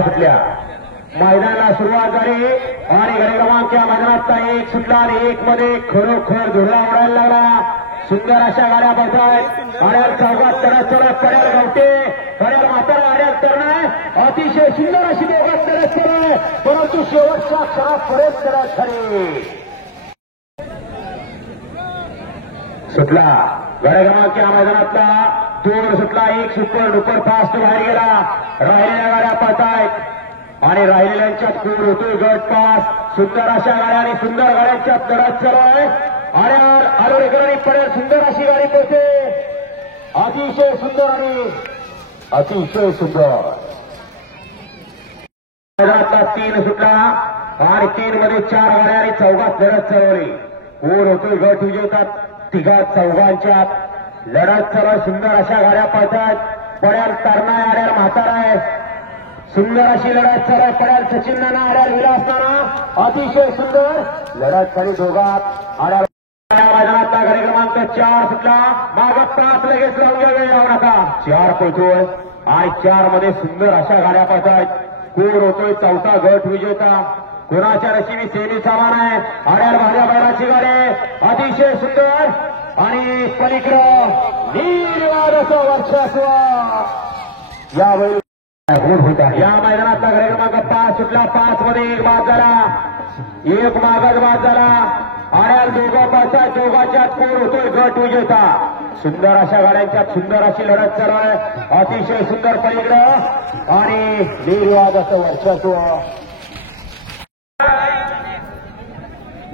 सुटल्या मैदानाला सुरुवात झाली आणि गडी क्रमांक या मैदानातला एक सुटला आणि एक मध्ये खरोखर धुरळा उडायला लागला. सुंदर अशा गाड्या बसत आड्याल चौकात चढत चढत पड्याल गवटे पड्याल म्हातारा आड्याल तरणं अतिशय सुंदर अशी दोघात चढत चढ परंतु शेवटच्या क्षणात परत चढत झाली. सुटला गडी क्रमांक या मैदानातला दोन सुटला एक सुपर डुपर फास्ट बाहेर गेला. राहिलेल्या गाड्या पळतायत आणि राहिलेल्यांच्यात खूप होतोय गट पास. सुंदर अशा गाड्या आणि सुंदर गाड्यांच्या चढत चालू आहे. आड्याल आलोरेकरांनी पडेल सुंदर अशी गाडी पळते. अतिशय सुंदर आणि अतिशय सुंदर मैदानातला तीन सुटला आणि तीन मध्ये चार गाड्या आणि चौघात लढत चालवली. कोण होतोय गट विजेतात तिघात चौघांच्यात लढत चालू. सुंदर अशा गाड्या पळतात. पड्याल तरणा आहे आड्याल म्हातारा आहे. सुंदर अशी लढत चालू. पड्याल सचिन नाना आड्याल विलास नाना अतिशय सुंदर लढत चालू दोघात. आड्याल मैदानातला गडी क्रमांक 4 सुटला माग 5 लगेच लावून घ्या वेळ लावू नका. 4 पळतोय आणि 4 मध्ये सुंदर अशा गाड्या पळतात. कोण होतोय चौथा गट विजेता. कोणाच्या नशिबी सेमी सामान आहे. आड्याल भाज्या बैलाची गाडी अतिशय सुंदर आणि पलीकडं निर्वाद असं वर्चस्व यावेळी या मैदानातला गडी क्रमांक 5 सुटला. 5 मध्ये एक बाद झाला. एक मागच बाद झाला. आड्याल दोघं पळतात. दोघांच्यात कोण होतोय गट विजेता. सुंदर अशा गाड्यांच्यात सुंदर अशी लढत चालू आहे. अतिशय सुंदर पलीकडं आणि निर्वाद असं वर्चस्व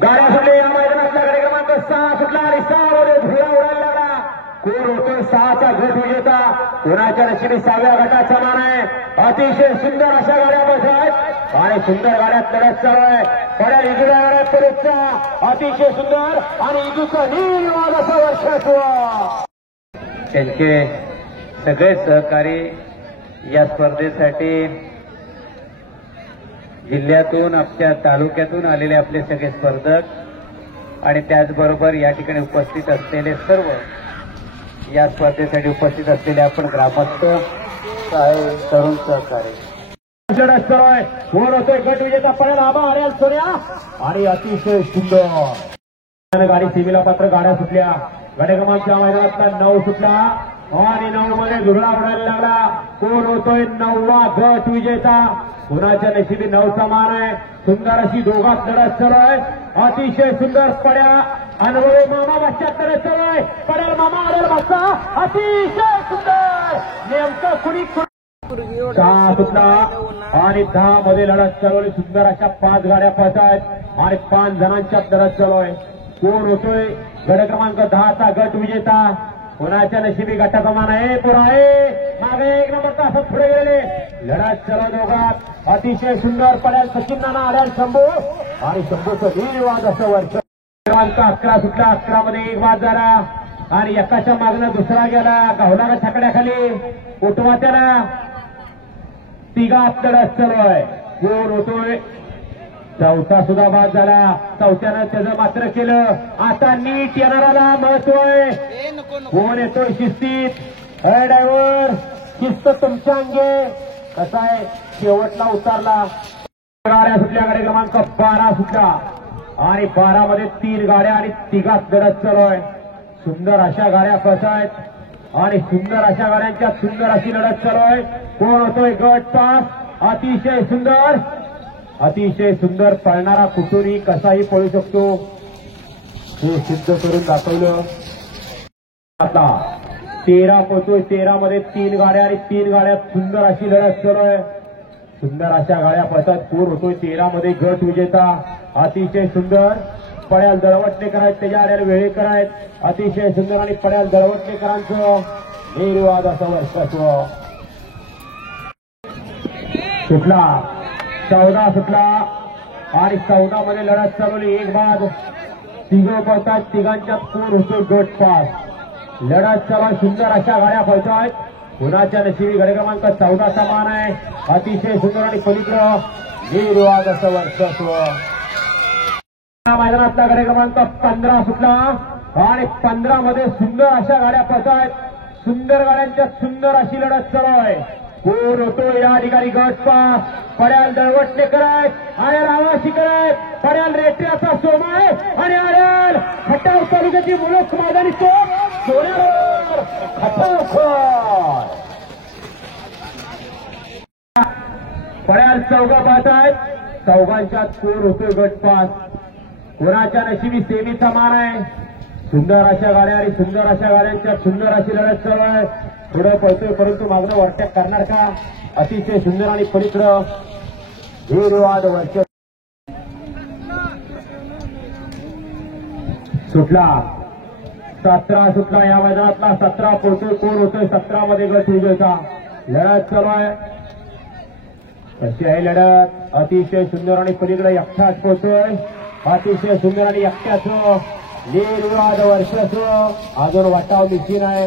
गाड्या सुटले. या मैदानातला गडी क्रमांक 6 सुटला आणि 6 मध्ये धुळा उडायला लागला. कोण होतोय 6चा गट विजेता. कोणाच्या नशिबी 6व्या गटात समान आहे. अतिशय सुंदर अशा गाड्या बसत आणि सुंदर गाड्यात लढत चालू आहे. पड्याल इजुड्या गाड्या परीक्षा अतिशय सुंदर आणि इजूचं निर्वाद असं वर्चस्व. त्यांचे सगळे सहकारी या स्पर्धेसाठी जिल्ह्यातून आपल्या तालुक्यातून आलेले आपले सगळे स्पर्धक आणि त्याचबरोबर या ठिकाणी उपस्थित असलेले सर्व या स्पर्धेसाठी उपस्थित असलेले आपण ग्रामस्थ तरुण सहकारी कोण होतोय गट विजेता. पडेल आबा आड्याल सोन्या आणि अतिशय सुंदर गाडी सीमेला पात्र. गाड्या सुटल्या. गाड्या क्रमांकच्या मैदानातला 9 सुटला आणि 9 मध्ये धुळा उडायला लागला. कोण होतोय 9वा गट विजेता. कुणाच्या नशिबी 9चा मान आहे. सुंदर अशी दोघात लढत चालू आहे. अतिशय सुंदर पड्या अनुभवी मामा बच्चात लढत चालू आहे. पड्याल मामा आड्याल बच्चा अतिशय सुंदर. नेमकं कुणी 6 सुटला आणि 10 मध्ये लढत चालवली. सुंदर अशा 5 गाड्या पळतायत आणि 5 जणांच्यात लढत चालू आहे. कोण होतोय गड क्रमांक 10चा गट विजेता. कोणाच्या नशिबी गटाचा मान आहे. पुरा आहे मागे 1 नंबर तासात पुढे गेले. लढत चालू दोघात अतिशय सुंदर. पड्याल सचिन नाना आड्याल शंभू आणि शंभूचं निर्वाद असं वर्ष. क्रमांक 11 सुटला. 11 मध्ये एक बाद झाला आणि एकाच्या मागणं दुसरा गेला. गावला छकड्याखाली उठवा त्याला. तिघात लढत चालू आहे. कोण होतोय 4था सुद्धा बाद झाला. 4थ्यानं त्याचं मात्र केलं. आता नीट येणाराला महत्व आहे. कोण येतोय शिस्तीत. अय ड्रायव्हर शिस्त तुमच्या अंगे. कसा आहे शेवटला उतारला. गाड्या सुटल्या. गाडी क्रमांक 12 सुटला आणि 12 मध्ये 3 गाड्या आणि तिघात लढत चालू आहे. सुंदर अशा गाड्या फसत आणि सुंदर अशा गाड्यांच्या सुंदर अशी लढत चालू आहे. कोण होतोय गट पास. अतिशय सुंदर अतिशय सुंदर पळणारा कुठूनही कसाही पळू शकतो हे सिद्ध करून दाखवलं. आता 13 पोहोचतोय. 13 मध्ये 3 गाड्या आणि 3 गाड्यात सुंदर अशी लढत चालू आहे. सुंदर अशा गाड्या पळतात. कोण होतोय 13 मध्ये गट विजेता. अतिशय सुंदर पड्याल दळवटणेकर आहेत. त्याच्या आड्याला वेळेकर आहेत. अतिशय सुंदर आणि पड्याल दळवटणेकरांचं निर्वाद असं वर्चस्व. सुटला 14 सुटला आणि 14 मध्ये लढत चालवली. एक बाद. तिघं पळतात. तिघांच्यात कोण होतोय गट पास. लढत चालू. सुंदर अशा गाड्या पळतात. कुणाच्या नशिबी गाडी क्रमांक 14चा मान आहे. अतिशय सुंदर आणि पलीकडं निर्वाद असं वर्चस्व. मैदानातला गाडी क्रमांक 15 सुटला आणि 15 मध्ये सुंदर अशा गाड्या पळतात. सुंदर गाड्यांच्यात सुंदर अशी लढत चालू आहे. कोण होतो या ठिकाणी गट पास. पड्याल दळवटणेकर आहे, आयल आवाशिकर आहे, पड्याल रेट्याचा सोमा आहे आणि आयल खटाव तालुक्याची मुलुक मैदानी तो सोन्यावर खटावखोर. पड्याल चौघा पाहत आहेत, चौघांच्यात कोण होतोय गट पास. कोणाच्या नशिबी सेमीचा मान आहे. सुंदर अशा गाड्या आणि सुंदर अशा गाड्यांच्या सुंदर अशी लढत चालू आहे. थोडं पळतोय परंतु मागणं वरटॅक करणार का. अतिशय सुंदर आणि पलीकडं वीरवाद वर्ष सुटला. 17 सुटला या मैदानातला. 17 पळतोय. कोण होतोय 17 मध्ये गट विजयचा. लढत चालू आहे. कशी आहे लढत. अतिशय सुंदर आणि पलीकडे एकटाच पळतोय. अतिशय सुंदर आणि एकट्याचं निर्विवाद वर्षाचं अजून वाटाव निश्चित आहे.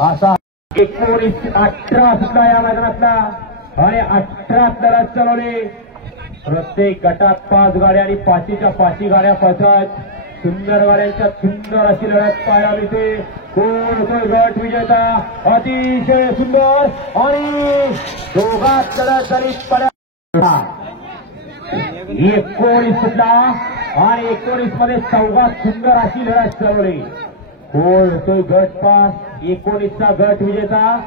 असा 19-18 सुद्धा या मैदानातला आणि 18 लढत चालवली. प्रत्येक गटात 5 गाड्या आणि 5च्या 5 गाड्या पळतात. सुंदर गाड्यांच्या सुंदर अशी लढत पाहायला मिळते. कोण होतोय गट विजेता. अतिशय सुंदर आणि दोघात लढत झाली. 19 सुटला आणि 19 मध्ये चौघात सुंदर अशी लढत चालवली. कोण होतोय गट पास. 19चा गट विजेता.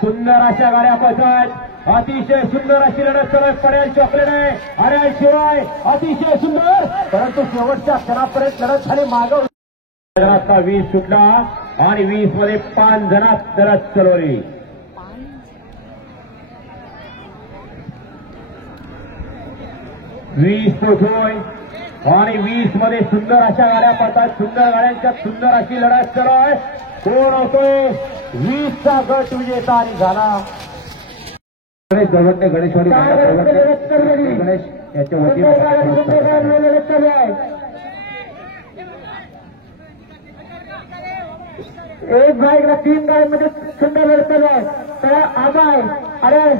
सुंदर अशा गाड्या पळतात. अतिशय सुंदर अशी लढत चालू आहे. पड्याल चॉकलेट आहे आणि शिवाय अतिशय सुंदर परंतु शेवटच्या क्षणापर्यंत लढत झाली. मागं 20 सुटला आणि 20 मध्ये 5 जणात लढत चालवली. 20 पोहोचोय आणि 20 मध्ये सुंदर अशा गाड्या पडतात. सुंदर गाड्यांच्या सुंदर अशी लढत चालू आहे. कोण होतोय 20चा गट विजेता आणि झाला गणेश दळवटणे. गणेशवाडी गणेश याच्या वतीने एक बाईकला 3 गाड्यांमध्ये सुंदर लढत चालू आहे. तर आबाय अरे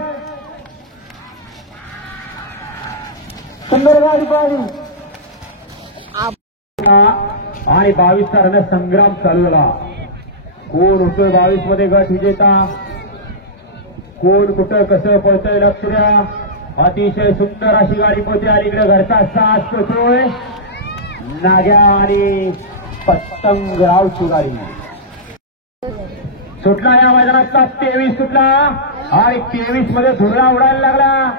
सुंदर गाडी पाहिली आणि 22चा रणसंग्राम चालू झाला. कोण होतोय 22 मध्ये गट विजेता. कोण कुठं कसं पळतोय लक्ष द्या. अतिशय सुंदर अशी गाडी पळते आणि इकडे घरचा साथ पळतोय. नाग्या आणि पतंगरावची गाडी सुटला या मैदानातला. 23 सुटला आणि 23 मध्ये धुरा उडायला लागला.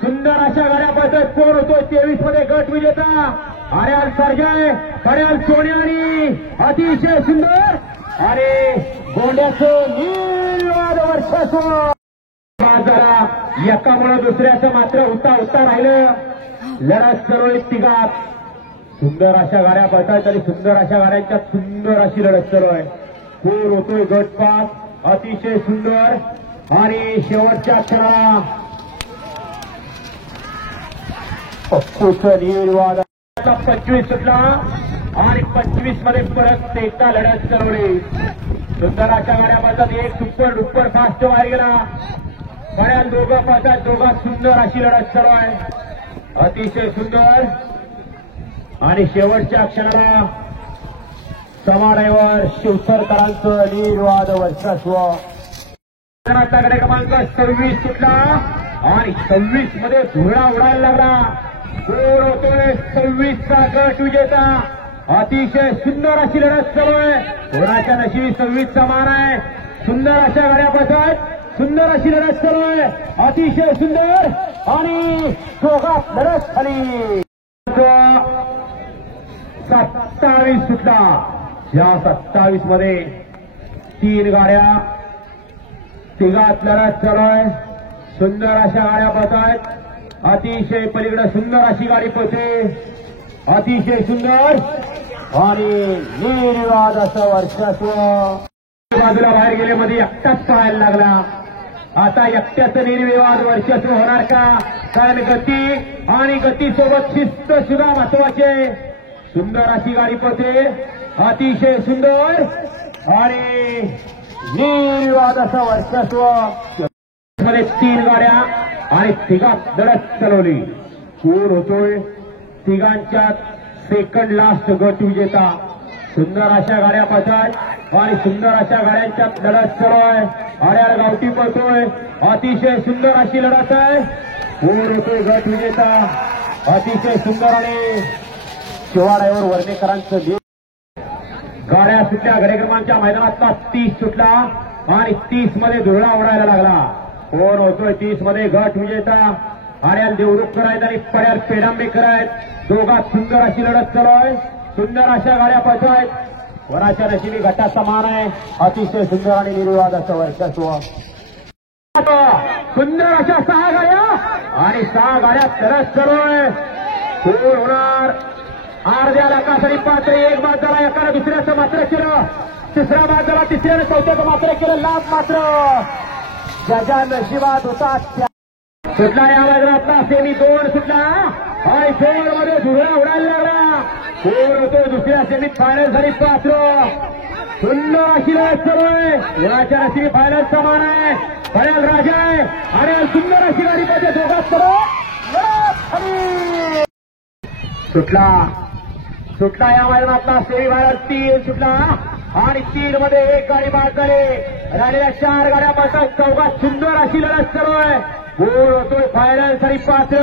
सुंदर अशा गाड्या पळतात. कोण होतो 23 मध्ये गट विजेता. आर्याल सर्जय, पड्याल सोन्यानी अतिशय सुंदर आणि गोंड्याचं निर्विवाद वर्चस्व. जरा एकामुळे दुसऱ्याचं मात्र होता राहिलं. लढत सर्व तिघात सुंदर अशा गाड्या पळतात आणि सुंदर अशा गाड्यांच्या सुंदर अशी लढत चालू आहे. कोण होतोय गट पास. अतिशय सुंदर आणि शेवटच्या क्षणाला निर्विवाद. 25 सुटला आणि 25 मध्ये परत एकदा लढत चालवली. सुंदर अशा गाड्या पळतात. एक सुपर डुपर फास्ट बाहेर गेला. पड्याल दोघं पळतात. दोघात सुंदर अशी लढत चालू आहे. अतिशय सुंदर आणि शेवटच्या क्षणाला समारावर शिवसरकरांचं निर्विवाद वर्चस्व. कडे क्रमांक 26 सुटला आणि 26 मध्ये धुळा उडायला लागला. कोण होतोय 26चा गट विजेता. अतिशय सुंदर अशी लढत चालू आहे. कोणाच्या नशिबी 26चा मान आहे. सुंदर अशा गाड्या पळतात. सुंदर अशी लढत चालू आहे. अतिशय सुंदर आणि दोघात लढत झाली. 27 सुटला. या 27 मध्ये 3 गाड्या तिघात लढत चालू आहे. सुंदर अशा गाड्या पळतात. अतिशय पलीकडे सुंदर अशी गाडी पळते. अतिशय सुंदर आणि निर्विवाद असं वर्चस्व. बाजूला बाहेर गेले मध्ये एकटाच पाहायला लागला. आता एकट्याचं निर्विवाद वर्चस्व होणार का. कारण गती आणि गतीसोबत शिस्त सुद्धा महत्वाचे. सुंदर अशी गाडी पळते. अतिशय सुंदर आणि निर्विवाद असं वर्चस्व. मध्ये 3 गाड्या आणि तिघात लढत चालवली. कोण होतोय तिघांच्यात सेकंड लास्ट गट विजेता. सुंदर अशा गाड्या पळतात आणि सुंदर अशा गाड्यांच्या लढत चालू आहे. आड्याला गावठी पळतोय. अतिशय सुंदर अशी लढत आहे. पूर येतोय गट विजेता. अतिशय सुंदर आणि शिवाड्यावर वर्णेकरांचं लिहून गाड्या सुटल्या. कार्यक्रमांच्या मैदानातला 30 सुटला आणि 30 मध्ये धुळा उडायला लागला. कोण होतोय 30 मध्ये गट विजेता. आड्याला देवरुख करायत आणि पड्यात पेडांबे करायत. दोघात सुंदर अशी लढत चालू आहे. सुंदर अशा गाड्या पळतायत. वराच्या नशिबी गटाचा मान आहे. अतिशय सुंदर आणि निर्विवाद असं वर्चस्व. सुंदर अशा 6 गाड्या आणि 6 गाड्यात लढत चालू आहे. कोण होणार अर्ध्या लाखासाठी पात्र. एक बाद झाला एकाला दुसऱ्याचं मात्र केलं. तिसरा बाद झाला तिसऱ्याने चौथ्याचं मात्र केलं. लाभ मात्र ज्याच्या नशिबात होता त्या सुटला. या मैदानातला सेमी 2 सुटला आणि 4 मध्ये धुळा उडायला लागला. कोण होतो दुसऱ्या सेमीत फायनल झाली पात्र. सुंदर अशी लढत चालू आहे. मुलाच्या नशिबी फायनल समान आहे. फायनल राजा आहे आणि सुंदर अशी गाडी पाहिजे. दोघात सुटला या मैदानातला सेमी फायनल 3 सुटला आणि 3 मध्ये 1 गाडी बाद झाली. राहिलेल्या 4 गाड्या पळतात. चौघात सुंदर अशी लढत चालू आहे. गोल होतोय फायनल साठी पात्र.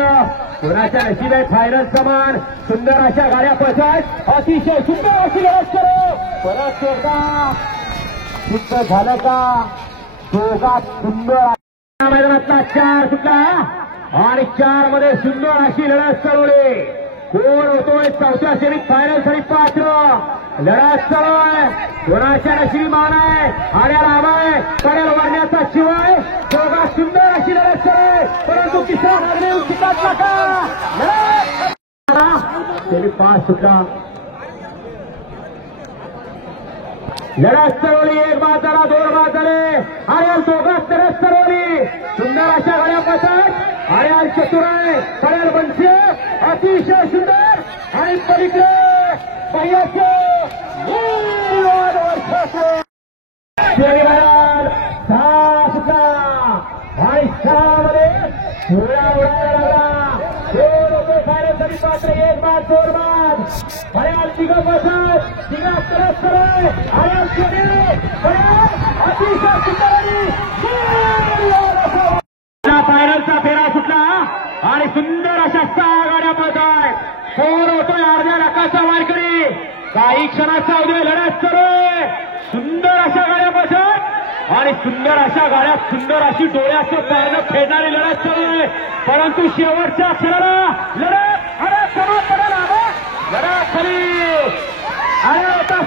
कोणाच्या नशिबी आहे फायनल समान. सुंदर अशा गाड्या पळतात. अतिशय सुंदर अशी लढत चालू. परत एकदा सिद्ध झालं का. दोघात सुंदर मैदानातला 4 सुटला आणि 4 मध्ये सुंदर अशी लढत चालवली. कोण होतोय चौथ्या सेमीत फायनल साठी पात्र. लढत चालू आहे. कोणाच्या नशिबी मान आहे. आड्याला हवा आहे. पडेल वरण्याचा शिवाय. दोघात सुंदर अशी लढत चालू आहे. परंतु तिसरा मागणी उचितात नका. सेमी 5 सुटला. लढत चालवली. 1 बाद झाला. 2 बाद झाले. आर्याल दोघात लढत चालवली. सुंदर अशा गाड्या पळतात. आर्याल चतुर आहे. पडेल बनसे अतिशय सुंदर आणि पलीकडे पहिल्याचे शनिवार 6 सुटला आणि 6 मध्ये धुळा उडायला लागला. 2 होते फायनल साठी पात्र. 1 बाद 2 बाद. आर्याल तिघं बसत. तिघा तरच करे. आर्याल अतिशय सुंदर फायनलचा फेरा सुटला आणि सुंदर अशा 6 गाड्या पळतायत. कोण होतोय अर्ध्या लाखाचा वारकरी. काही क्षणाचा उदय लढत चालू. सुंदर अशा गाड्या पळतात आणि सुंदर अशा गाड्यात सुंदर अशी डोळ्याचं पारणं फेडणारी लढत चालू. परंतु शेवटच्या क्षणाला लढत अरे समान पडेल. लढत खरी अरे होता